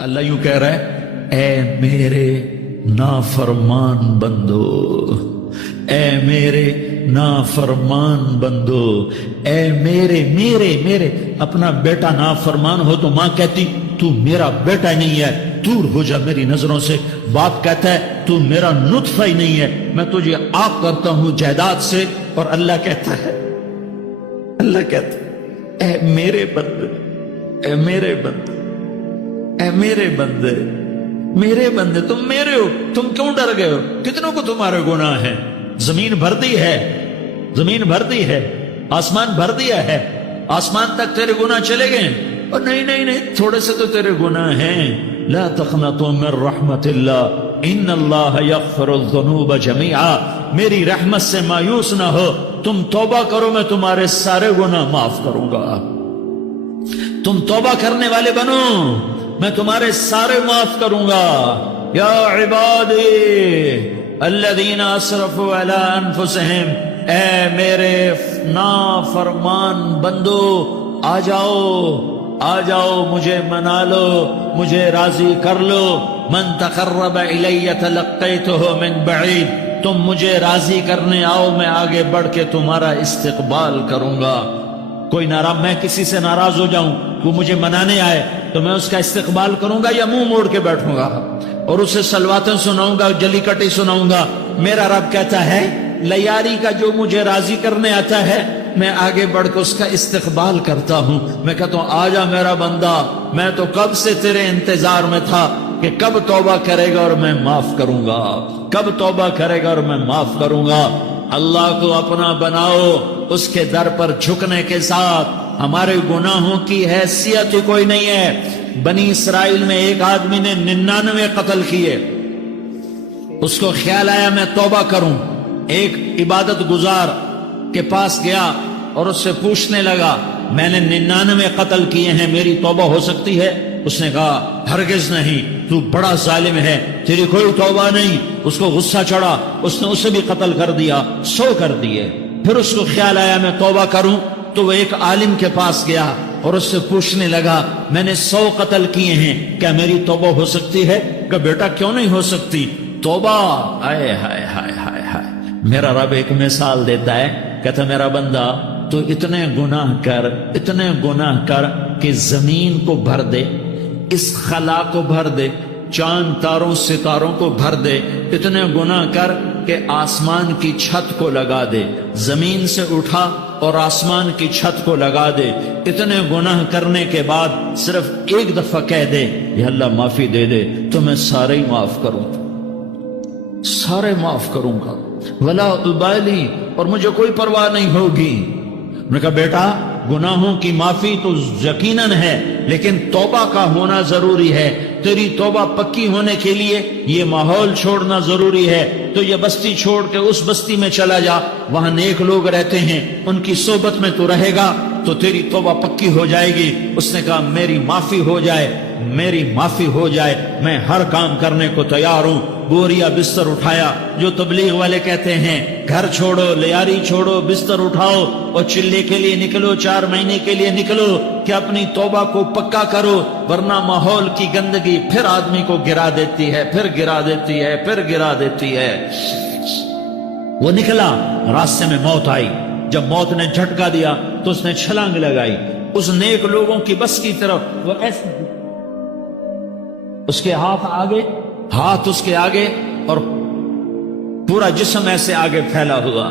اللہ یوں کہہ رہا ہے، اے میرے نافرمان بندو، اے میرے نافرمان بندو، اے میرے اپنا بیٹا نافرمان ہو تو ماں کہتی تو میرا بیٹا نہیں ہے، دور ہو جا میری نظروں سے۔ باپ کہتا ہے تو میرا نطفہ ہی نہیں ہے، میں تجھے آگ کرتا ہوں جائیداد سے۔ اور اللہ کہتا ہے اے میرے بندے، اے میرے بندے، اے میرے بندے، میرے بندے، تم میرے ہو، تم کیوں ڈر گئے ہو؟ کتنوں کو تمہارے گناہ ہیں؟ زمین بھر دی ہے، زمین بھر دی ہے، آسمان بھر دیا ہے، آسمان تک تیرے گناہ چلے گئے۔ اور نہیں تھوڑے سے تو تیرے گناہ ہیں۔ لا تقنطوا من رحمت اللہ ان اللہ یغفر الذنوب جميعا، میری رحمت سے مایوس نہ ہو، تم توبہ کرو میں تمہارے سارے گناہ معاف کروں گا۔ تم توبہ کرنے والے بنو، میں تمہارے سارے معاف کروں گا۔ یا عبادی الذین اسرفوا علی انفسہم، اے میرے نافرمان بندو، آ جاؤ مجھے منا لو، مجھے راضی کر لو۔ من تقرب الی تلقیتہ من بعید، تم مجھے راضی کرنے آؤ، میں آگے بڑھ کے تمہارا استقبال کروں گا۔ کوئی ناراض، میں کسی سے ناراض ہو جاؤں، وہ مجھے منانے آئے تو میں اس کا استقبال کروں گا یا منہ موڑ کے بیٹھوں گا اور اسے سلواتیں سناؤں گا، جلی کٹی سناؤں گا؟ میرا رب کہتا ہے لیاری کا جو مجھے راضی کرنے آتا ہے میں آگے بڑھ کے اس کا استقبال کرتا ہوں۔ میں کہتا ہوں آ جا میرا بندہ، میں تو کب سے تیرے انتظار میں تھا کہ کب توبہ کرے گا اور میں معاف کروں گا، کب توبہ کرے گا اور میں معاف کروں گا۔ اللہ کو اپنا بناؤ، اس کے در پر جھکنے کے ساتھ۔ ہمارے گناہوں کی حیثیت ہی کوئی نہیں ہے۔ بنی اسرائیل میں ایک آدمی نے 99 قتل کیے، اس کو خیال آیا میں توبہ کروں۔ ایک عبادت گزار کے پاس گیا اور اس سے پوچھنے لگا میں نے 99 قتل کیے ہیں، میری توبہ ہو سکتی ہے؟ اس نے کہا ہرگز نہیں، تو بڑا ظالم ہے، تیری کوئی توبہ نہیں۔ اس کو غصہ چڑھا، اس نے اسے بھی قتل کر دیا، 100 کر دیے۔ پھر اس کو خیال آیا میں توبہ کروں، تو وہ ایک عالم کے پاس گیا اور اس سے پوچھنے لگا میں نے 100 قتل کیے ہیں، کیا میری توبہ ہو سکتی ہے؟ کہ بیٹا کیوں نہیں ہو سکتی توبہ؟ آئے ہائے ہائے ہائے ہائے۔ میرا رب ایک مثال دیتا ہے، کہتا میرا بندہ تو اتنے گناہ کر کہ زمین کو بھر دے، اس خلا کو بھر دے، چاند تاروں ستاروں کو بھر دے، اتنے گناہ کر کہ آسمان کی چھت کو لگا دے، زمین سے اٹھا اور آسمان کی چھت کو لگا دے۔ اتنے گناہ کرنے کے بعد صرف ایک دفعہ کہہ دے یا اللہ معافی دے دے تو میں سارے ہی معاف کروں گا، سارے معاف کروں گا، ولا ابالی، اور مجھے کوئی پرواہ نہیں ہوگی۔ میں نے کہا بیٹا گناہوں کی معافی تو یقیناً ہے، لیکن توبہ کا ہونا ضروری ہے۔ تیری توبہ پکی ہونے کے لیے یہ ماحول چھوڑنا ضروری ہے۔ تو یہ بستی چھوڑ کے اس بستی میں چلا جا، وہاں نیک لوگ رہتے ہیں، ان کی صحبت میں تو رہے گا تو تیری توبہ پکی ہو جائے گی۔ اس نے کہا میری معافی ہو جائے، میری معافی ہو جائے، میں ہر کام کرنے کو تیار ہوں۔ بوریا بستر اٹھایا، جو تبلیغ والے کہتے ہیں گھر چھوڑو، لیاری چھوڑو، بستر اٹھاؤ اور چلے کے لیے نکلو، 4 مہینے کے لیے نکلو کہ اپنی توبہ کو پکا کرو، ورنہ ماحول کی گندگی پھر آدمی کو گرا دیتی ہے، پھر گرا دیتی ہے، پھر گرا دیتی ہے۔ وہ نکلا، راستے میں موت آئی۔ جب موت نے جھٹکا دیا تو اس نے چھلانگ لگائی اس نیک لوگوں کی بس کی طرف۔ وہ ایسے اس کے ہاتھ اس کے آگے اور پورا جسم ایسے آگے پھیلا ہوا۔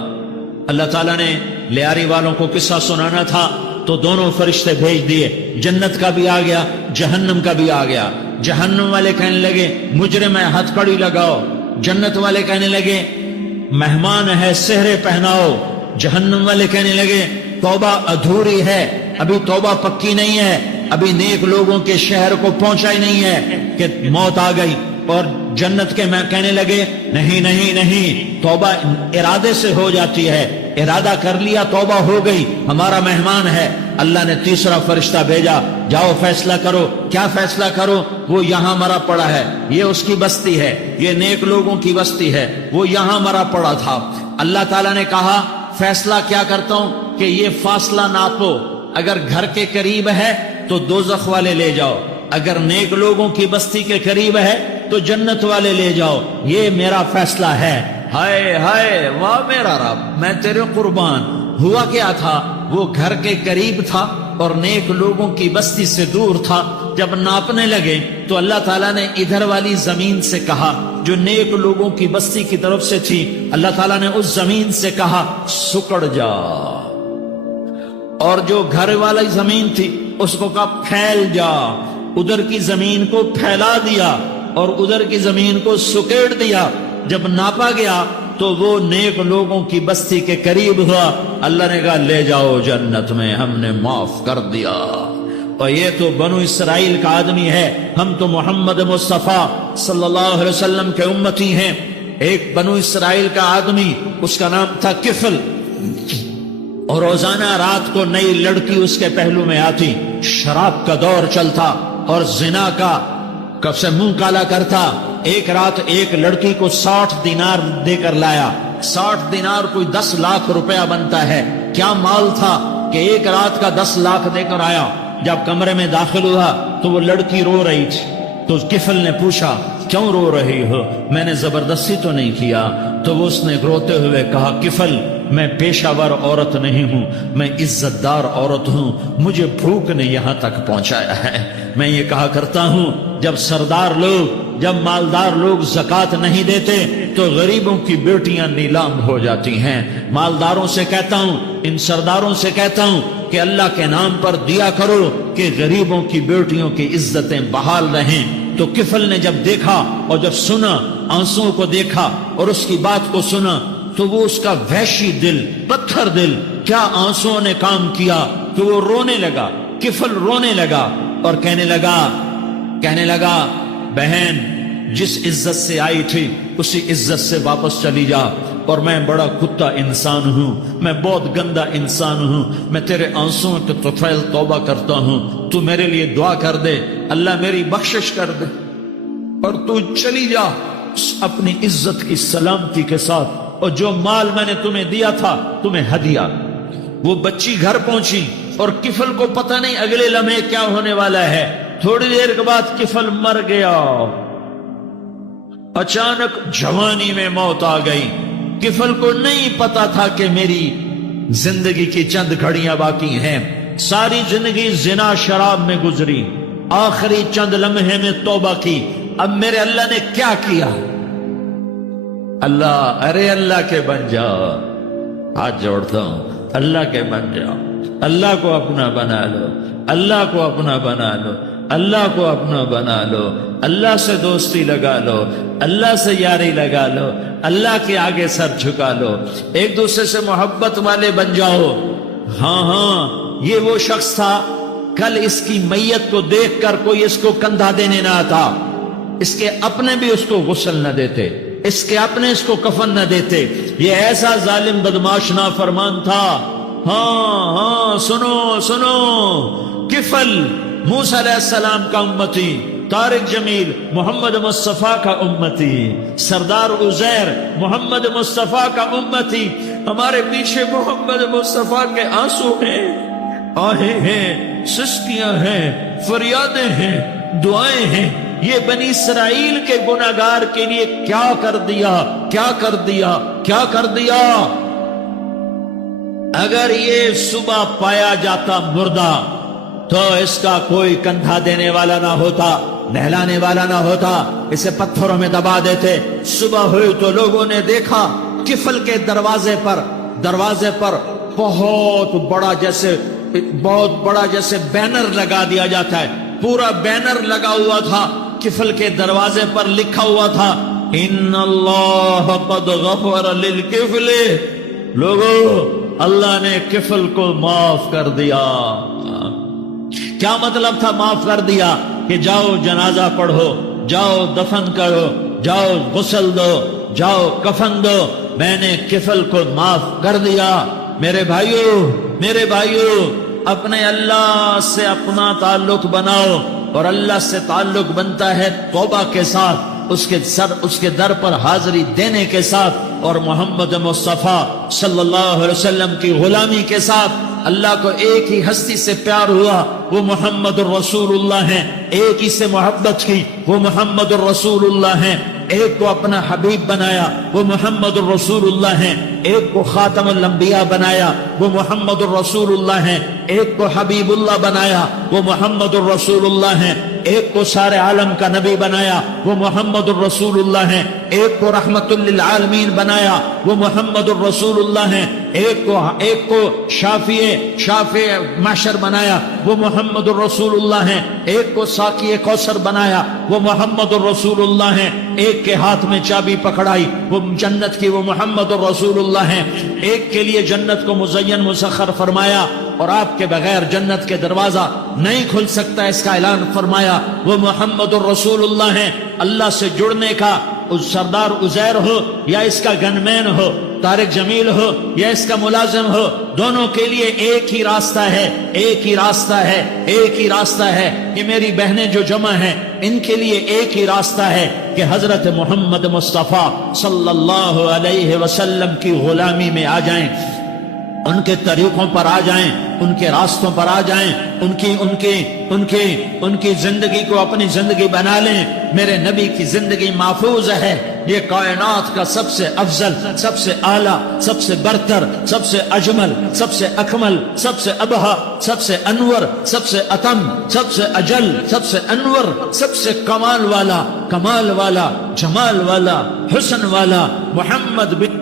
اللہ تعالیٰ نے لیاری والوں کو قصہ سنانا تھا تو دونوں فرشتے بھیج دیے، جنت کا بھی آ گیا، جہنم کا بھی آ گیا۔ جہنم والے کہنے لگے مجرم ہے، ہتھ کڑی لگاؤ۔ جنت والے کہنے لگے مہمان ہے، سہرے پہناؤ۔ جہنم والے کہنے لگے توبہ ادھوری ہے، ابھی توبہ پکی نہیں ہے، ابھی نیک لوگوں کے شہر کو پہنچا ہی نہیں ہے کہ موت آ گئی۔ اور جنت کے میں کہنے لگے نہیں، توبہ ارادے سے ہو جاتی ہے، ارادہ کر لیا توبہ ہو گئی، ہمارا مہمان ہے۔ اللہ نے تیسرا فرشتہ بھیجا، جاؤ فیصلہ کرو۔ کیا فیصلہ کرو؟ وہ یہاں مرا پڑا ہے، یہ اس کی بستی ہے، یہ نیک لوگوں کی بستی ہے، وہ یہاں مرا پڑا تھا۔ اللہ تعالیٰ نے کہا فیصلہ کیا کرتا ہوں کہ یہ فاصلہ ناپو، اگر گھر کے قریب ہے تو دوزخ والے لے جاؤ، اگر نیک لوگوں کی بستی کے قریب ہے تو جنت والے لے جاؤ، یہ میرا فیصلہ ہے۔ ہائے ہائے واہ میرا رب، میں تیرے قربان۔ ہوا کیا تھا، وہ گھر کے قریب تھا اور نیک لوگوں کی بستی سے دور تھا۔ جب ناپنے لگے تو اللہ تعالیٰ نے ادھر والی زمین سے کہا جو نیک لوگوں کی بستی کی طرف سے تھی، اللہ تعالیٰ نے اس زمین سے کہا سکڑ جا، اور جو گھر والی زمین تھی اس کو کہا پھیل جا۔ ادھر کی زمین کو پھیلا دیا اور ادھر کی زمین کو سکیڑ دیا۔ جب ناپا گیا تو وہ نیک لوگوں کی بستی کے قریب ہوا۔ اللہ نے کہا لے جاؤ جنت میں، ہم نے معاف کر دیا۔ اور یہ تو بنو اسرائیل کا آدمی ہے، ہم تو محمد مصطفیٰ صلی اللہ علیہ وسلم کے امتی ہیں۔ ایک بنو اسرائیل کا آدمی، اس کا نام تھا کفل، اور روزانہ رات کو نئی لڑکی اس کے پہلو میں آتی، شراب کا دور چلتا اور زنا کا کب سے منہ کالا کرتا۔ ایک رات ایک لڑکی کو 60 دینار دے کر لایا۔ 60 دینار کوئی 10 لاکھ روپیہ بنتا ہے۔ کیا مال تھا کہ ایک رات کا 10 لاکھ دے کر آیا۔ جب کمرے میں داخل ہوا تو وہ لڑکی رو رہی تھی، تو کفل نے پوچھا کیوں رو رہی ہو، میں نے زبردستی تو نہیں کیا؟ تو وہ اس نے روتے ہوئے کہا کفل میں پیشہ ور عورت نہیں ہوں، میں عزت دار عورت ہوں، مجھے بھوک نے یہاں تک پہنچایا ہے۔ میں یہ کہا کرتا ہوں جب سردار لوگ، جب مالدار لوگ زکوٰۃ نہیں دیتے تو غریبوں کی بیٹیاں نیلام ہو جاتی ہیں۔ مالداروں سے کہتا ہوں، ان سرداروں سے کہتا ہوں کہ اللہ کے نام پر دیا کرو کہ غریبوں کی بیٹیوں کی عزتیں بحال رہیں۔ تو کفل نے جب دیکھا اور جب سنا، آنسوؤں کو دیکھا اور اس کی بات کو سنا، تو وہ اس کا وحشی دل، پتھر دل، کیا آنسوؤں نے کام کیا کہ وہ رونے لگا۔ کفل رونے لگا اور کہنے لگا بہن جس عزت سے آئی تھی اسی عزت سے واپس چلی جا، اور میں بڑا کتا انسان ہوں، میں بہت گندا انسان ہوں، میں تیرے آنسوؤں کے طفیل توبہ کرتا ہوں، تو میرے لیے دعا کر دے، اللہ میری بخشش کر دے، اور تو چلی جا اپنی عزت کی سلامتی کے ساتھ، اور جو مال میں نے تمہیں دیا تھا تمہیں ہدیہ۔ وہ بچی گھر پہنچی اور کفل کو پتہ نہیں اگلے لمحے کیا ہونے والا ہے۔ تھوڑی دیر کے بعد کفل مر گیا، اچانک جوانی میں موت آ گئی۔ کفل کو نہیں پتا تھا کہ میری زندگی کی چند گھڑیاں باقی ہیں، ساری زندگی زنا شراب میں گزری، آخری چند لمحے میں توبہ کی۔ اب میرے اللہ نے کیا کیا؟ اللہ، ارے اللہ کے بن جاؤ، ہاتھ جوڑتا ہوں، اللہ کے بن جاؤ، اللہ کو اپنا بنا لو، اللہ کو اپنا بنا لو، اللہ کو اپنا بنا لو، اللہ سے دوستی لگا لو، اللہ سے یاری لگا لو، اللہ کے آگے سر جھکا لو، ایک دوسرے سے محبت والے بن جاؤ۔ ہاں یہ وہ شخص تھا، کل اس کی میت کو دیکھ کر کوئی اس کو کندھا دینے نہ آتا، اس کے اپنے بھی اس کو غسل نہ دیتے، اس کے اپنے اس کو کفن نہ دیتے۔ یہ ایسا ظالم بدماش نافرمان تھا۔ ہاں سنو، کفل موسیٰ علیہ السلام کا امتی، طارق جمیل محمد مصطفیٰ کا امتی، سردار عزیر محمد مصطفیٰ کا امتی۔ ہمارے پیچھے محمد مصطفیٰ کے آنسو ہیں، آہیں ہیں، سستیاں ہیں، فریادیں ہیں، دعائیں ہیں۔ یہ بنی اسرائیل کے گناہگار کے لیے کیا کر دیا، کیا کر دیا، کیا کر دیا۔ اگر یہ صبح پایا جاتا مردہ تو اس کا کوئی کندھا دینے والا نہ ہوتا، نہلانے والا نہ ہوتا، اسے پتھروں میں دبا دیتے۔ صبح ہوئی تو لوگوں نے دیکھا کفل کے دروازے پر بہت بڑا جیسے بینر لگا دیا جاتا ہے، پورا بینر لگا ہوا تھا، کفل کے دروازے پر لکھا ہوا تھا ان اللہ قد غفر للکفل، لوگو اللہ نے کفل کو معاف کر دیا۔ کیا مطلب تھا معاف کر دیا؟ کہ جاؤ جنازہ پڑھو، جاؤ دفن کرو، جاؤ غسل دو، جاؤ کفن دو، میں نے کفل کو معاف کر دیا۔ میرے بھائیو اپنے اللہ سے اپنا تعلق بناؤ، اور اللہ سے تعلق بنتا ہے توبہ کے ساتھ، اس کے در پر حاضری دینے کے ساتھ، اور محمد مصطفیٰ صلی اللہ علیہ وسلم کی غلامی کے ساتھ۔ اللہ کو ایک ہی ہستی سے پیار ہوا، وہ محمد الرسول اللہ ہیں، ایک ہی سے محبت کی، وہ محمد الرسول اللہ ہیں، ایک کو اپنا حبیب بنایا، وہ محمد الرسول اللہ ہیں، ایک کو خاتم الانبیاء بنایا، وہ محمد الرسول اللہ ہیں، ایک کو حبیب اللہ بنایا، وہ محمد الرسول اللہ ہیں، ایک کو سارے عالم کا نبی بنایا، وہ محمد الرسول اللہ ہیں، ایک کو رحمت للعالمین بنایا، وہ محمد الرسول اللہ ہیں، ایک کو شافع محشر بنایا، وہ محمد الرسول اللہ ہیں، ایک کو ساقی کوثر بنایا، وہ محمد الرسول اللہ ہیں، ایک کے ہاتھ میں چابی پکڑائی، وہ جنت کی، وہ محمد الرسول اللہ ہیں، ایک کے لیے جنت کو مزین مسخر فرمایا اور آپ کے بغیر جنت کے دروازہ نہیں کھل سکتا اس کا اعلان فرمایا، وہ محمد الرسول اللہ ہیں۔ اللہ سے جڑنے کا سردار عزیر ہو یا اس کا گنمین ہو، طارق جمیل ہو یا اس کا ملازم ہو، دونوں کے لیے ایک ہی راستہ ہے، ایک ہی راستہ ہے، ایک ہی راستہ ہے۔ یہ میری بہنیں جو جمع ہیں ان کے لیے ایک ہی راستہ ہے کہ حضرت محمد مصطفیٰ صلی اللہ علیہ وسلم کی غلامی میں آ جائیں، ان کے طریقوں پر آ جائیں، ان کے راستوں پر آ جائیں، ان کی زندگی کو اپنی زندگی بنا لیں۔ میرے نبی کی زندگی محفوظ ہے، یہ کائنات کا سب سے افضل، سب سے اعلیٰ، سب سے برتر، سب سے اجمل، سب سے اکمل، سب سے ابہا، سب سے انور، سب سے اتم، سب سے اجل، سب سے انور، سب سے کمال والا، جمال والا، حسن والا محمد بن،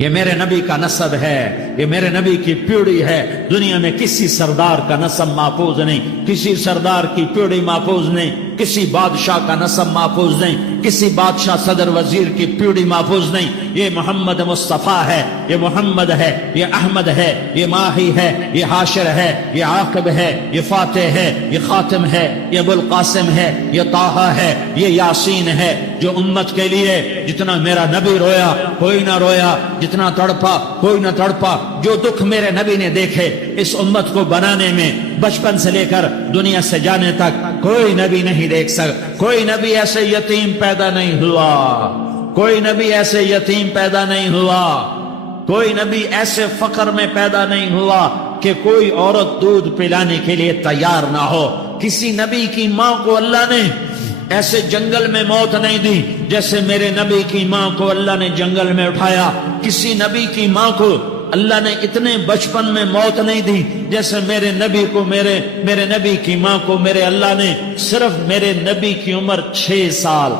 یہ میرے نبی کا نسب ہے، یہ میرے نبی کی پیڑھی ہے۔ دنیا میں کسی سردار کا نسب محفوظ نہیں، کسی سردار کی پیڑھی محفوظ نہیں، کسی بادشاہ کا نسب محفوظ نہیں، کسی بادشاہ صدر وزیر کی پیڑھی محفوظ نہیں۔ یہ محمد مصطفیٰ ہے، یہ محمد ہے، یہ احمد ہے، یہ ماہی ہے، یہ حاشر ہے، یہ عاقب ہے، یہ فاتح ہے، یہ خاتم ہے، یہ ابو القاسم ہے، یہ طٰہٰ ہے، یہ یاسین ہے۔ جو امت کے لیے جتنا میرا نبی رویا کوئی نہ رویا، جتنا تڑپا کوئی نہ تڑپا، جو دکھ میرے نبی نے دیکھے اس امت کو بنانے میں، بچپن سے لے کر دنیا سے جانے تک کوئی نبی نہیں دیکھ سکتا۔ کوئی نبی ایسے یتیم پیدا نہیں ہوا، کوئی نبی ایسے یتیم پیدا نہیں ہوا، کوئی نبی ایسے فقر میں پیدا نہیں ہوا کہ کوئی عورت دودھ پلانے کے لیے تیار نہ ہو۔ کسی نبی کی ماں کو اللہ نے ایسے جنگل میں موت نہیں دی جیسے میرے نبی کی ماں کو اللہ نے جنگل میں اٹھایا۔ کسی نبی کی ماں کو اللہ نے اتنے بچپن میں موت نہیں دی جیسے میرے نبی کو، میرے نبی کی ماں کو میرے اللہ نے صرف میرے نبی کی عمر 6 سال،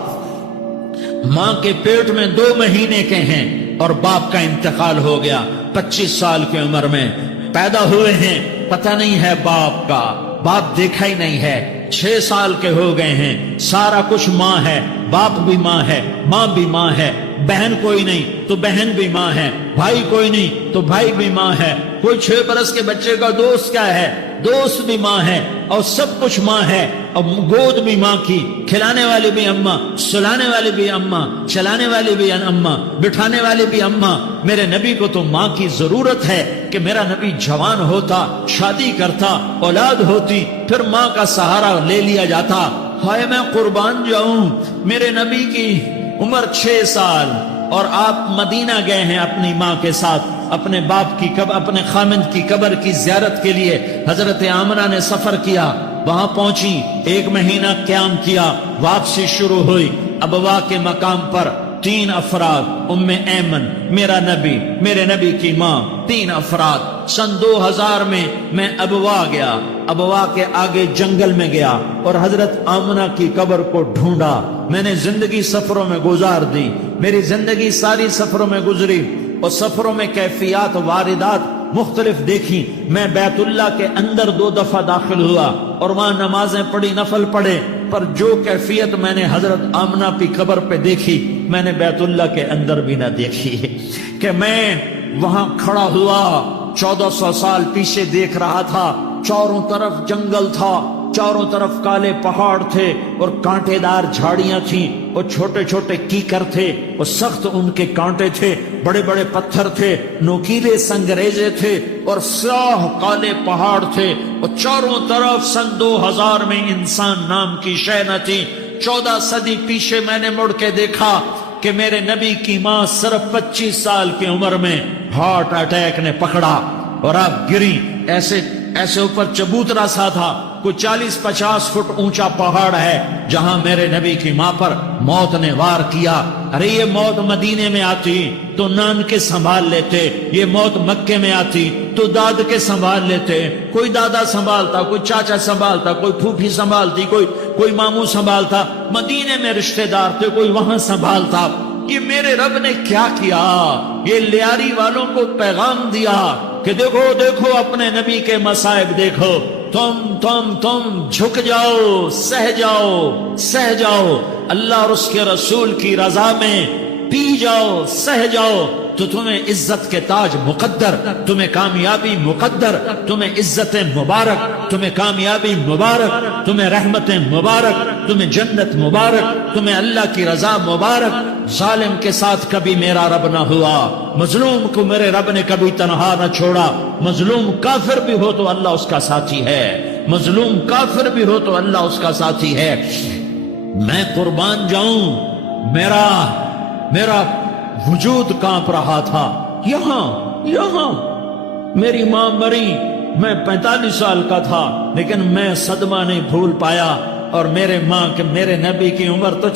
ماں کے پیٹ میں 2 مہینے کے ہیں اور باپ کا انتقال ہو گیا 25 سال کی عمر میں پیدا ہوئے ہیں، پتہ نہیں ہے باپ کا، باپ دیکھا ہی نہیں ہے، 6 سال کے ہو گئے ہیں، سارا کچھ ماں ہے، باپ بھی ماں ہے، ماں بھی ماں ہے، بہن کوئی نہیں تو بہن بھی ماں ہے، بھائی کوئی نہیں تو بھائی بھی ماں ہے، کوئی 6 برس کے بچے کا دوست کیا ہے، دوست بھی ماں ہے، اور سب کچھ ماں ہے، اور گود بھی ماں کی، کھلانے والی بھی اماں، سلانے والی بھی اماں، چلانے والی بھی اماں، بٹھانے والی بھی اماں۔ میرے نبی کو تو ماں کی ضرورت ہے کہ میرا نبی جوان ہوتا، شادی کرتا، اولاد ہوتی، پھر ماں کا سہارا لے لیا جاتا۔ ہائے میں قربان جاؤں، میرے نبی کی عمر 6 سال اور آپ مدینہ گئے ہیں اپنی ماں کے ساتھ، اپنے باپ کی اپنے خامند کی قبر کی زیارت کے لیے حضرت آمنہ نے سفر کیا، وہاں پہنچی، 1 مہینہ قیام کیا، واپسی شروع ہوئی۔ ابوا کے مقام پر 3 افراد، ام ایمن، میرا نبی، میرے نبی کی ماں، 3 افراد۔ سن 2000 میں ابوا گیا، ابوا کے آگے جنگل میں گیا اور حضرت آمنہ کی قبر کو ڈھونڈا۔ میں نے زندگی سفروں میں گزار دی، میری زندگی ساری سفروں میں گزری، اور سفروں میں کیفیات واردات مختلف دیکھی۔ میں بیت اللہ کے اندر 2 دفعہ داخل ہوا اور وہاں نمازیں پڑھی، نفل پڑھے، پر جو کیفیت میں نے حضرت آمنہ کی قبر پہ دیکھی میں نے بیت اللہ کے اندر بھی نہ دیکھی۔ کہ میں وہاں کھڑا ہوا 1400 سال پیچھے دیکھ رہا تھا، چاروں طرف جنگل تھا، چاروں طرف کالے پہاڑ تھے اور کانٹے دار جھاڑیاں تھیں اور چھوٹے چھوٹے کیکر تھے اور سخت ان کے کانٹے تھے، بڑے بڑے پتھر تھے، نوکیلے سنگریزے تھے اور سیاہ کالے پہاڑ تھے، اور چاروں طرف سن 2000 میں انسان نام کی شے نہ تھی۔ 14 صدی پیچھے میں نے مڑ کے دیکھا کہ میرے نبی کی ماں صرف 25 سال کی عمر میں ہارٹ اٹیک نے پکڑا۔ اور آپ گری. ایسے ایسے اوپر چبوترا سا تھا. کوئی 40-50 فٹ اونچا پہاڑ ہے جہاں میرے نبی کی ماں پر موت نے وار کیا. ارے یہ موت مدینے میں آتی تو نان کے سنبھال لیتے, یہ موت مکے میں آتی تو داد کے سنبھال لیتے. کوئی دادا سنبھالتا, کوئی چاچا سنبھالتا, کوئی پھوپھی سنبھالتی, کوئی ماموں سنبھالتا. مدینے میں رشتہ دار تھے, کوئی وہاں سنبھالتا. یہ میرے رب نے کیا کیا؟ یہ لیاری والوں کو پیغام دیا کہ دیکھو دیکھو اپنے نبی کے مصائب دیکھو. تم جھک جاؤ, سہ جاؤ اللہ اور اس کے رسول کی رضا میں پی جاؤ, سہ جاؤ تو تمہیں عزت کے تاج مقدر, تمہیں کامیابی مقدر, تمہیں عزت مبارک, تمہیں کامیابی مبارک, تمہیں رحمت مبارک, تمہیں جنت مبارک, تمہیں اللہ کی رضا مبارک. ظالم کے ساتھ کبھی میرا رب نہ ہوا, مظلوم کو میرے رب نے کبھی تنہا نہ چھوڑا. مظلوم کافر بھی ہو تو اللہ اس کا ساتھی ہے, مظلوم کافر بھی ہو تو اللہ اس کا ساتھی ہے. میں قربان جاؤں, میرا وجود کانپ رہا تھا. یہاں میری ماں مری, میں 45 سال کا تھا, لیکن میں صدمہ نہیں بھول پایا. اور میرے نبی کی عمر تو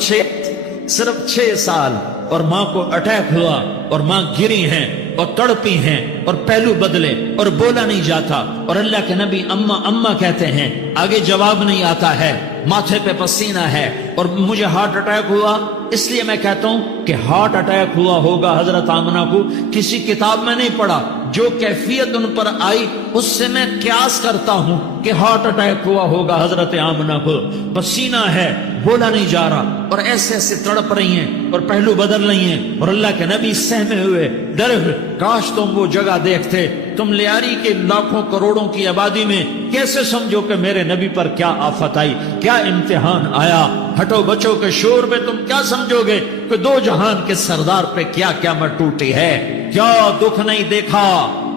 صرف 6 سال, اور ماں کو اٹیک ہوا اور ماں گری ہیں اور تڑپی ہیں اور پہلو بدلے اور بولا نہیں جاتا. اور اللہ کے نبی اماں کہتے ہیں, آگے جواب نہیں آتا ہے, ماتھے پہ پسینہ ہے. اور مجھے ہارٹ اٹیک ہوا, اس لیے میں کہتا ہوں کہ ہارٹ اٹیک ہوا ہوگا حضرت آمنہ کو, کسی کتاب میں نہیں پڑھا. جو کیفیت ان پر آئی اس سے میں قیاس کرتا ہوں کہ ہارٹ اٹیک ہوا ہوگا حضرت آمنہ کو. پسینہ ہے, بولا نہیں جا رہا, اور ایسے تڑپ رہی ہیں اور پہلو بدل رہی ہیں. اور اللہ کے نبی سہمے ہوئے, ڈرے ہوئے. کاش تم وہ جگہ دیکھتے. تم لیاری کے لاکھوں کروڑوں کی آبادی میں کیسے سمجھو کہ میرے نبی پر کیا آفت آئی, کیا امتحان آیا. ہٹو بچوں کے شور میں تم کیا سمجھو گے کہ 2 جہان کے سردار پہ کیا قیامت ٹوٹی ہے. کیا دکھ نہیں دیکھا,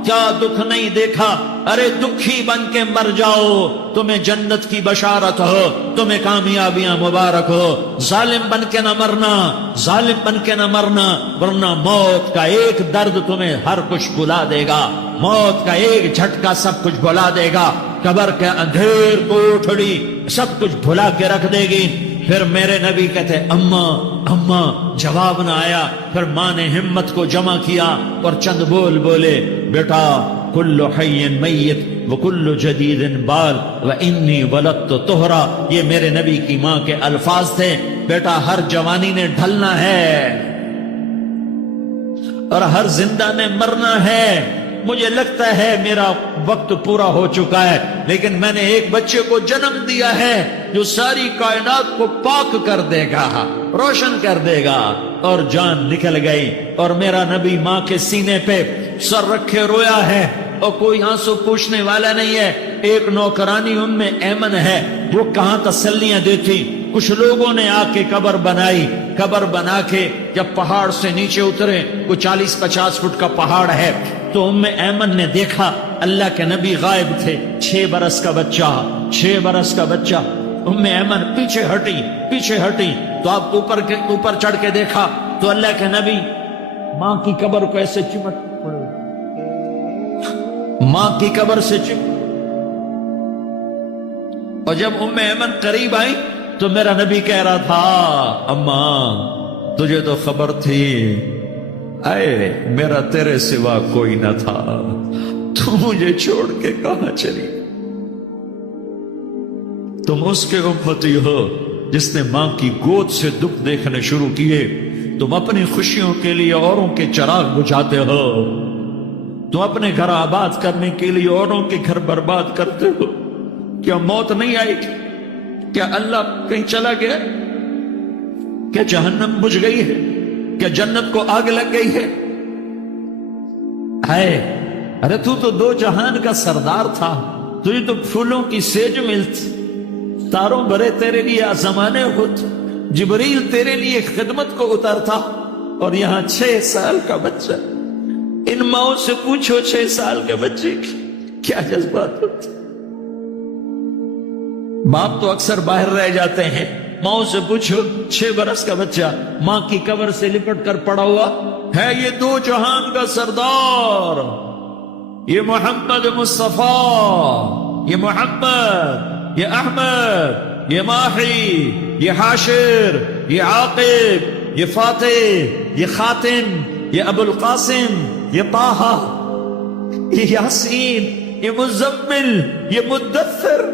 کیا دکھ نہیں دیکھا. ارے دکھی بن کے مر جاؤ, تمہیں جنت کی بشارت ہو, تمہیں کامیابیاں مبارک ہو. ظالم بن کے نہ مرنا, ظالم بن کے نہ مرنا, ورنہ موت کا ایک درد تمہیں ہر کچھ بھلا دے گا, موت کا ایک جھٹکا سب کچھ بھلا دے گا. قبر کے اندھیر کوٹھڑی سب کچھ بھلا کے رکھ دے گی. پھر میرے نبی کہتے اماں, جواب نہ آیا. پھر ماں نے ہمت کو جمع کیا اور چند بولے, بیٹا کل حی میت وکل جدید بال وانی ولدت طہرا. یہ میرے نبی کی ماں کے الفاظ تھے. بیٹا ہر جوانی نے ڈھلنا ہے اور ہر زندہ نے مرنا ہے. مجھے لگتا ہے میرا وقت پورا ہو چکا ہے, لیکن میں نے ایک بچے کو جنم دیا ہے جو ساری کائنات کو پاک کر دے گا, روشن کر دے گا. اور جان نکل گئی, اور میرا نبی ماں کے سینے پہ سر رکھے رویا ہے, اور کوئی آنسو پوچھنے والا نہیں ہے. ایک نوکرانی ایمن ہے, وہ کہاں تسلیاں دیتی. کچھ لوگوں نے آ کے قبر بنائی, قبر بنا کے جب پہاڑ سے نیچے اترے, کوئی 40-50 فٹ کا پہاڑ ہے, تو ایمن نے دیکھا اللہ کے نبی غائب تھے. 6 برس کا بچہ. ایمن پیچھے ہٹی تو آپ اوپر چڑھ کے دیکھا تو اللہ کے نبی ماں کی قبر کو ایسے چمٹ پڑے, ماں کی قبر سے اور جب ایمن قریب آئی تو میرا نبی کہہ رہا تھا, اماں تجھے تو خبر تھی, اے میرا تیرے سوا کوئی نہ تھا, تو مجھے چھوڑ کے کہاں چلی. تم اس کے امتی ہو جس نے ماں کی گود سے دکھ دیکھنے شروع کیے. تم اپنی خوشیوں کے لیے اوروں کے چراغ بجھاتے ہو, تم اپنے گھر آباد کرنے کے لیے اوروں کے گھر برباد کرتے ہو. کیا موت نہیں آئی؟ کیا اللہ کہیں چلا گیا؟ کیا جہنم بجھ گئی ہے؟ کیا جنت کو آگ لگ گئی ہے؟ ارے تو 2 جہان کا سردار تھا, تجھے تو پھولوں کی سیج ملتی, تاروں بھرے تیرے لیے آسمانے ہوتے, جبریل تیرے لیے خدمت کو اترتا, اور یہاں 6 سال کا بچہ. ان ماؤں سے پوچھو 6 سال کے بچے کی کیا جذبات ہوتے. باپ تو اکثر باہر رہ جاتے ہیں, ماؤں سے پوچھو 6 برس کا بچہ ماں کی قبر سے لپٹ کر پڑا ہوا ہے. یہ 2 جہان کا سردار, یہ محمد مصطفیٰ، یہ محمد، یہ احمد، یہ ماہی، یہ حاشر، یہ عاقب، یہ فاتح، یہ خاتم، یہ ابو القاسم، یہ طٰہٰ، یہ یاسین، یہ مزمل، یہ مدثر،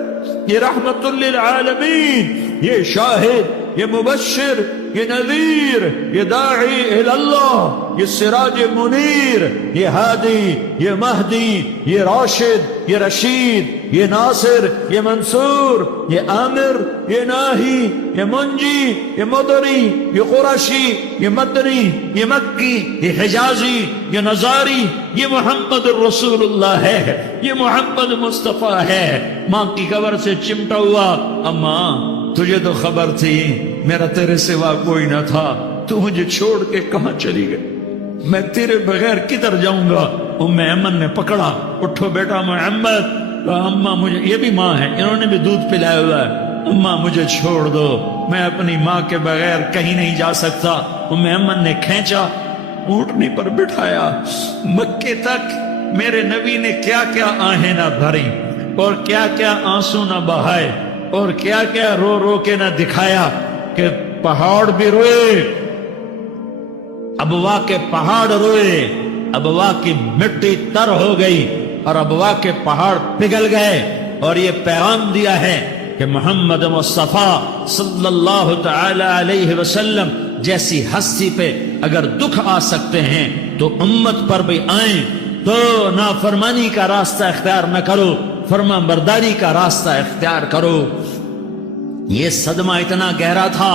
یہ رحمت للعالمین، یہ شاہد، یہ مبشر، یہ نذیر، یہ داعی اللہ، یہ سراج منیر، یہ ہادی، یہ مہدی، یہ راشد، یہ رشید، یہ ناصر، یہ منصور، یہ عامر، یہ ناہی، یہ منجی، یہ مدری، یہ قرشی، یہ مدنی، یہ مکی، یہ حجازی، یہ نظاری، یہ محمد الرسول اللہ ہے، یہ محمد مصطفیٰ ہے۔ ماں کی قبر سے چمٹا ہوا، اماں تجھے تو خبر تھی میرا تیرے سوا کوئی نہ تھا، تو مجھے چھوڑ کے کہاں چلی گئی، میں تیرے بغیر کدھر جاؤں گا۔ ام ایمن نے پکڑا، اٹھو بیٹا محمد۔ اماں مجھے، یہ بھی ماں ہے، انہوں نے بھی دودھ پلایا ہوا ہے، اماں مجھے چھوڑ دو، میں اپنی ماں کے بغیر کہیں نہیں جا سکتا۔ ام ایمن نے کھینچا، اونٹنی پر بٹھایا، مکے تک میرے نبی نے کیا کیا آہیں نہ بھری اور کیا کیا آنسو نہ بہائے اور کیا کیا رو رو کے نہ دکھایا کہ پہاڑ بھی روئے، ابوا کے پہاڑ روئے، ابوا کی مٹی تر ہو گئی اور ابوا کے پہاڑ پگھل گئے، اور یہ پیغام دیا ہے کہ محمد مصطفیٰ صلی اللہ تعالی علیہ وسلم جیسی ہستی پہ اگر دکھ آ سکتے ہیں تو امت پر بھی آئیں، تو نافرمانی کا راستہ اختیار نہ کرو، فرما برداری کا راستہ اختیار کرو۔ یہ صدمہ اتنا گہرا تھا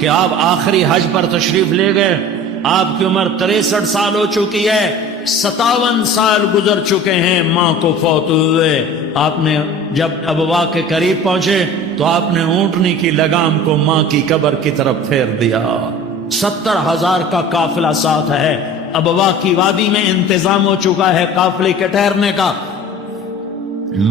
کہ آپ آخری حج پر تشریف لے گئے، آپ کی عمر 63 سال ہو چکی ہے، 57 سال گزر چکے ہیں ماں کو فوت ہوئے۔ آپ نے جب ابوا کے قریب پہنچے تو آپ نے اونٹنی کی لگام کو ماں کی قبر کی طرف پھیر دیا۔ 70,000 کا قافلہ ساتھ ہے، ابوا کی وادی میں انتظام ہو چکا ہے قافلے کے ٹھہرنے کا۔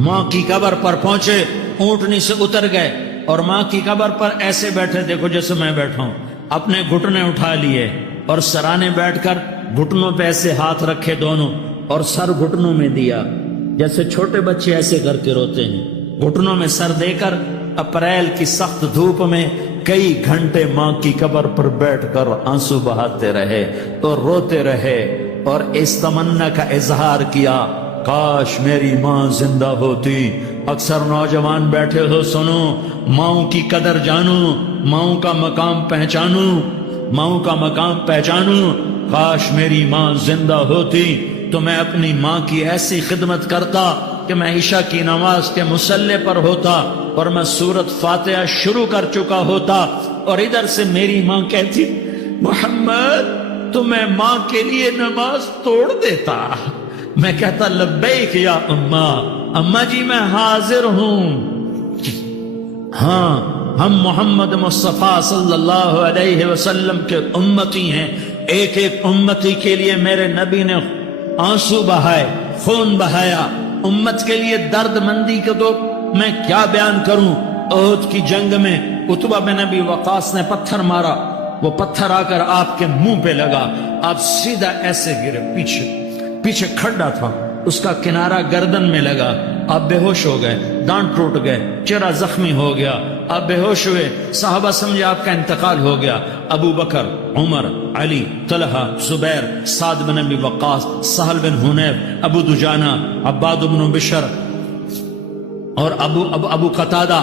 ماں کی قبر پر پہنچے، اونٹنی سے اتر گئے اور ماں کی قبر پر ایسے بیٹھے، دیکھو جیسے میں بیٹھا ہوں، اپنے گھٹنے اٹھا لیے اور سرانے بیٹھ کر گھٹنوں پہ ایسے ہاتھ رکھے دونوں اور سر گھٹنوں میں دیا، جیسے چھوٹے بچے ایسے کر کے روتے ہیں، گھٹنوں میں سر دے کر اپریل کی سخت دھوپ میں کئی گھنٹے ماں کی قبر پر بیٹھ کر آنسو بہاتے رہے اور روتے رہے اور اس تمنا کا اظہار کیا، کاش میری ماں زندہ ہوتی۔ اکثر نوجوان بیٹھے ہو، سنو، ماؤں کی قدر جانو، ماؤں کا مقام پہچانو، ماؤں کا مقام پہچانو۔ کاش میری ماں زندہ ہوتی تو میں اپنی ماں کی ایسی خدمت کرتا کہ میں عشاء کی نماز کے مصلی پر ہوتا اور میں سورت فاتحہ شروع کر چکا ہوتا، اور ادھر سے میری ماں کہتی، محمد تو میں ماں کے لیے نماز توڑ دیتا۔ میں کہتا، لبیک یا اماں، اماں جی میں حاضر ہوں۔ ہاں، ہم محمد مصطفیٰ صلی اللہ علیہ وسلم کے امتی ہیں، ایک ایک امتی کے لیے میرے نبی نے آنسو بہائے، خون بہایا، امت کے لیے درد مندی کے تو میں کیا بیان کروں۔ احد کی جنگ میں عتبہ بن ابی وقاص نے پتھر مارا، وہ پتھر آ کر آپ کے منہ پہ لگا، آپ سیدھا ایسے گرے، پیچھے کھڈا تھا، اس کا کنارہ گردن میں لگا، آپ بے ہوش ہو گئے، دانت ٹوٹ گئے، چہرہ زخمی ہو گیا، آپ بے ہوش ہوئے، صحابہ سمجھے آپ کا انتقال ہو گیا۔ ابو بکر، عمر، علی، طلحہ، زبیر، سعد بن ابی وقاص، سہل بن حنیف، ابو دجانہ، عباد بن بشر اور ابو قتادہ،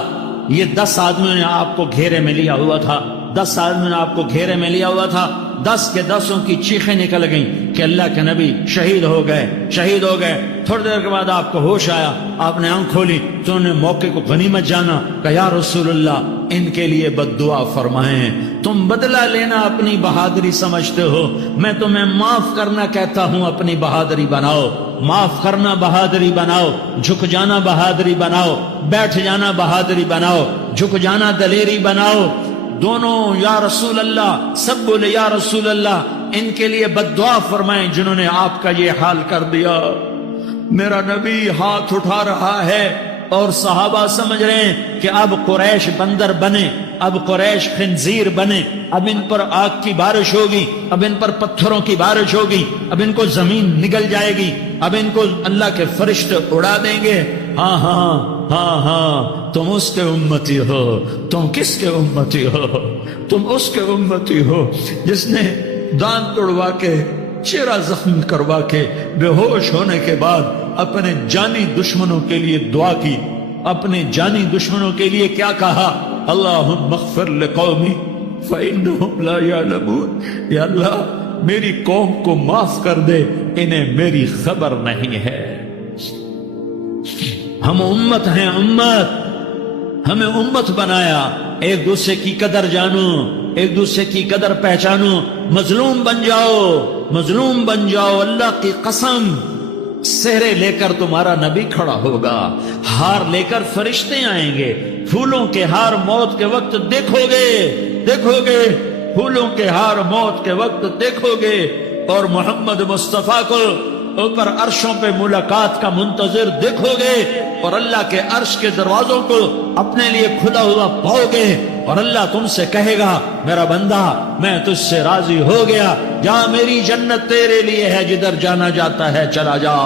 یہ 10 آدمیوں نے آپ کو گھیرے میں لیا ہوا تھا، 10 آدمیوں نے آپ کو گھیرے میں لیا ہوا تھا۔ 10 کے 10 کی چیخیں نکل گئیں کہ اللہ کے نبی شہید ہو گئے۔ تھوڑی دیر کے بعد آپ کو ہوش آیا، آپ نے آنکھ کھولی تو انہوں نے موقع کو غنیمت جانا کہ یا رسول اللہ ان کے لیے بد دعا فرمائیں، تم بدلہ لینا اپنی بہادری سمجھتے ہو، میں تمہیں معاف کرنا کہتا ہوں، اپنی بہادری بناؤ، معاف کرنا بہادری بناؤ، جھک جانا بہادری بناؤ، بیٹھ جانا بہادری بناؤ، جھک جانا دلیری بناؤ۔ دونوں یا رسول اللہ، سب بولے یا رسول اللہ، ان کے لیے بد دعا فرمائیں جنہوں نے آپ کا یہ حال کر دیا۔ میرا نبی ہاتھ اٹھا رہا ہے اور صحابہ سمجھ رہے ہیں کہ اب قریش بندر بنے، اب قریش خنزیر بنے، اب ان پر آگ کی بارش ہوگی، اب ان پر پتھروں کی بارش ہوگی، اب ان کو زمین نگل جائے گی، اب ان کو اللہ کے فرشتے اڑا دیں گے۔ ہاں ہاں ہاں ہاں، تم اس کے امتی ہو۔ تم کس کے امتی ہو؟ تم اس کے امتی ہو جس نے دانت توڑوا کے، چہرہ زخم کروا کے، بے ہوش ہونے کے بعد اپنے جانی دشمنوں کے لیے دعا کی۔ اپنے جانی دشمنوں کے لیے کیا کہا؟ اللہم اغفر لقومی فإنہم لا یعلمون، یا اللہ میری قوم کو معاف کر دے، انہیں میری خبر نہیں ہے۔ ہم امت ہیں، امت، ہمیں امت بنایا۔ ایک دوسرے کی قدر جانو، ایک دوسرے کی قدر پہچانو، مظلوم بن جاؤ، مظلوم بن جاؤ۔ اللہ کی قسم، سہرے لے کر تمہارا نبی کھڑا ہوگا، ہار لے کر فرشتے آئیں گے، پھولوں کے ہار موت کے وقت دیکھو گے، دیکھو گے، پھولوں کے ہار موت کے وقت دیکھو گے، اور محمد مصطفیٰ کو اوپر عرشوں پہ ملاقات کا منتظر دیکھو گے، اور اللہ کے عرش کے دروازوں کو اپنے لیے کھلا ہوا پاؤ گے، اور اللہ تم سے کہے گا میرا بندہ میں تجھ سے راضی ہو گیا، جا میری جنت تیرے لیے ہے، جدھر جانا جاتا ہے چلا جا۔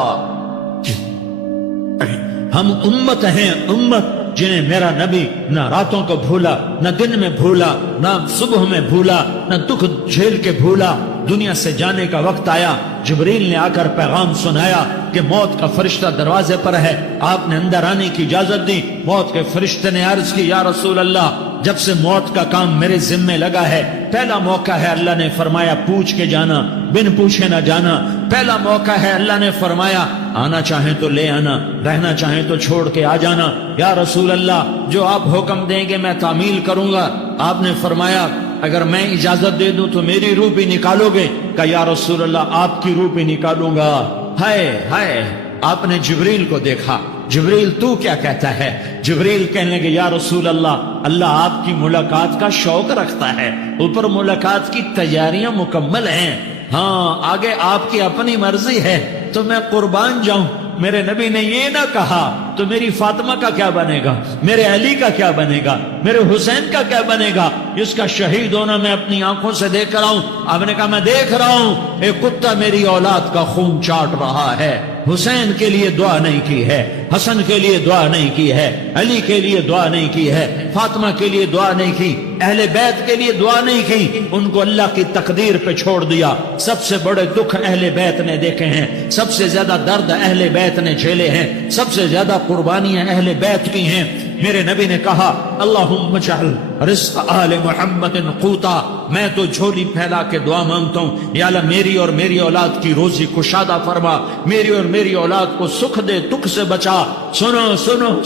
ہم امت ہیں، امت جنہیں میرا نبی نہ راتوں کو بھولا، نہ دن میں بھولا، نہ صبح میں بھولا، نہ دکھ جھیل کے بھولا۔ دنیا سے جانے کا وقت آیا، جبریل نے آ کر پیغام سنایا کہ موت کا فرشتہ دروازے پر ہے، آپ نے اندر آنے کی اجازت دی۔ موت کے فرشتے نے عرض کی یا رسول اللہ، جب سے موت کا کام میرے ذمے لگا ہے، پہلا موقع ہے، اللہ نے فرمایا پوچھ کے جانا، بن پوچھے نہ جانا۔ پہلا موقع ہے، اللہ نے فرمایا آنا چاہیں تو لے آنا، رہنا چاہیں تو چھوڑ کے آ جانا۔ یا رسول اللہ جو آپ حکم دیں گے میں تعمیل کروں گا۔ آپ نے فرمایا اگر میں اجازت دے دوں تو میری روح بھی نکالو گے؟ کہ یا رسول اللہ آپ کی روح بھی نکالوں گا۔ ہائے ہائے، آپ نے جبریل کو دیکھا، جبریل تو کیا کہتا ہے؟ جبریل کہنے لگے یا رسول اللہ، اللہ آپ کی ملاقات کا شوق رکھتا ہے، اوپر ملاقات کی تیاریاں مکمل ہیں، ہاں آگے آپ کی اپنی مرضی ہے تو میں قربان جاؤں۔ میرے نبی نے یہ نہ کہا تو میری فاطمہ کا کیا بنے گا، میرے علی کا کیا بنے گا، میرے حسین کا کیا بنے گا، جس کا شہید ہونا میں اپنی آنکھوں سے دیکھ رہا ہوں۔ آپ نے کہا میں دیکھ رہا ہوں، ایک کتا میری اولاد کا خون چاٹ رہا ہے۔ حسین کے لیے دعا نہیں کی ہے، حسن کے لیے دعا نہیں کی ہے، علی کے لیے دعا نہیں کی ہے، فاطمہ کے لیے دعا نہیں کی، اہل بیت کے لیے دعا نہیں کی، ان کو اللہ کی تقدیر پہ چھوڑ دیا۔ سب سے بڑے دکھ اہل بیت نے دیکھے ہیں، سب سے زیادہ درد اہل بیت نے جھیلے ہیں، سب سے زیادہ قربانیاں اہل بیت کی ہیں۔ میرے نبی نے کہا اللہم اجعل رزق آل محمد قوتا، میں تو جھولی پھیلا کے دعا مانگتا ہوں، یا اللہ میری اور میری اولاد کی روزی کشادہ فرما، میری اور میری اولاد کو سکھ دے، دکھ سے بچا۔ سنو سنو،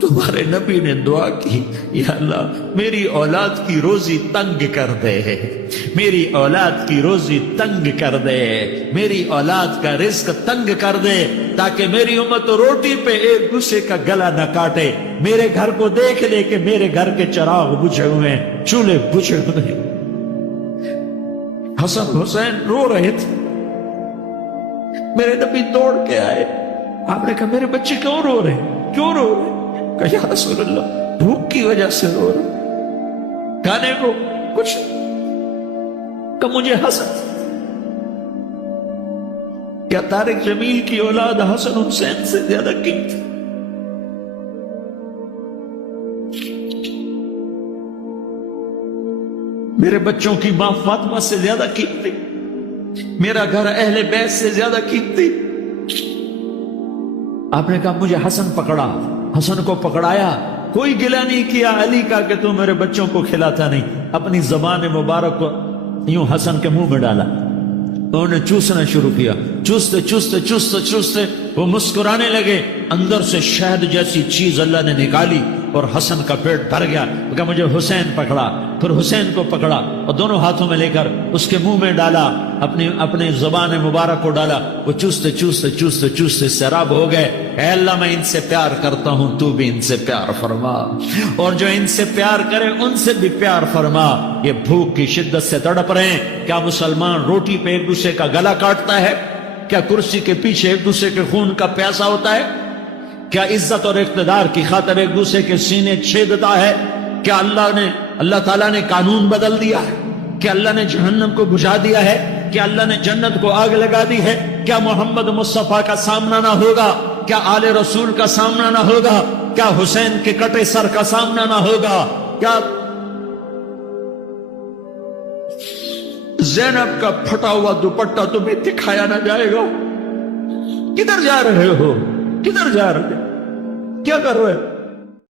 تمہارے نبی نے دعا کی یا اللہ میری اولاد کی روزی تنگ کر دے، میری اولاد کی روزی تنگ کر دے، میری اولاد کا رزق تنگ کر دے، تاکہ میری امت روٹی پہ ایک دوسرے کا گلا نہ کاٹے، میرے گھر کو دیکھ لے کہ میرے گھر کے چراغ بجھے ہوئے ہیں، چولہے بجھے ہوئے ہیں۔ حسن حسین رو رہے تھے، میرے نبی دوڑ کے آئے، آپ نے کہا میرے بچے کیوں رو رہے، کیوں رو رہے؟ کہ یا رسول اللہ بھوک کی وجہ سے رو رہا، کھانے کو کچھ، کہ مجھے حسن، کیا طارق جمیل کی اولاد حسن حسین سے زیادہ قیمتی؟ میرے بچوں کی ماں فاطمہ سے زیادہ قیمتی، میرا گھر اہل بیت سے زیادہ قیمتی۔ آپ نے کہا مجھے حسن پکڑا، حسن کو پکڑایا، کوئی گلہ نہیں کیا علی کا کہ تو میرے بچوں کو کھلاتا نہیں، اپنی زبان مبارک کو یوں حسن کے منہ میں ڈالا، انہوں نے چوسنا شروع کیا، چوستے چوستے چوستے چوستے وہ مسکرانے لگے، اندر سے شہد جیسی چیز اللہ نے نکالی اور حسن کا پیٹ بھر گیا۔ کہ مجھے حسین پکڑا، پھر حسین کو پکڑا اور دونوں ہاتھوں میں لے کر اس کے منہ میں ڈالا، اپنی زبان مبارک کو ڈالا، وہ چوستے چوستے چوستے چوستے سیراب ہو گئے۔ اے اللہ میں ان سے پیار کرتا ہوں، تو بھی ان سے پیار فرما، اور جو ان سے پیار کرے ان سے بھی پیار فرما۔ یہ بھوک کی شدت سے تڑپ رہے ہیں، کیا مسلمان روٹی پہ ایک دوسرے کا گلا کاٹتا ہے؟ کیا کرسی کے پیچھے ایک دوسرے کے خون کا پیاسا ہوتا ہے؟ کیا عزت اور اقتدار کی خاطر ایک دوسرے کے سینے چھیدتا ہے؟ کیا اللہ تعالیٰ نے قانون بدل دیا ہے؟ کیا اللہ نے جہنم کو بجھا دیا ہے؟ کیا اللہ نے جنت کو آگ لگا دی ہے؟ کیا محمد مصطفیٰ کا سامنا نہ ہوگا؟ کیا آل رسول کا سامنا نہ ہوگا؟ کیا حسین کے کٹے سر کا سامنا نہ ہوگا؟ کیا زینب کا پھٹا ہوا دوپٹہ تمہیں دکھایا نہ جائے گا؟ کدھر جا رہے ہو؟ کدھر جا رہے ہو؟ کیا کر رہے ہو؟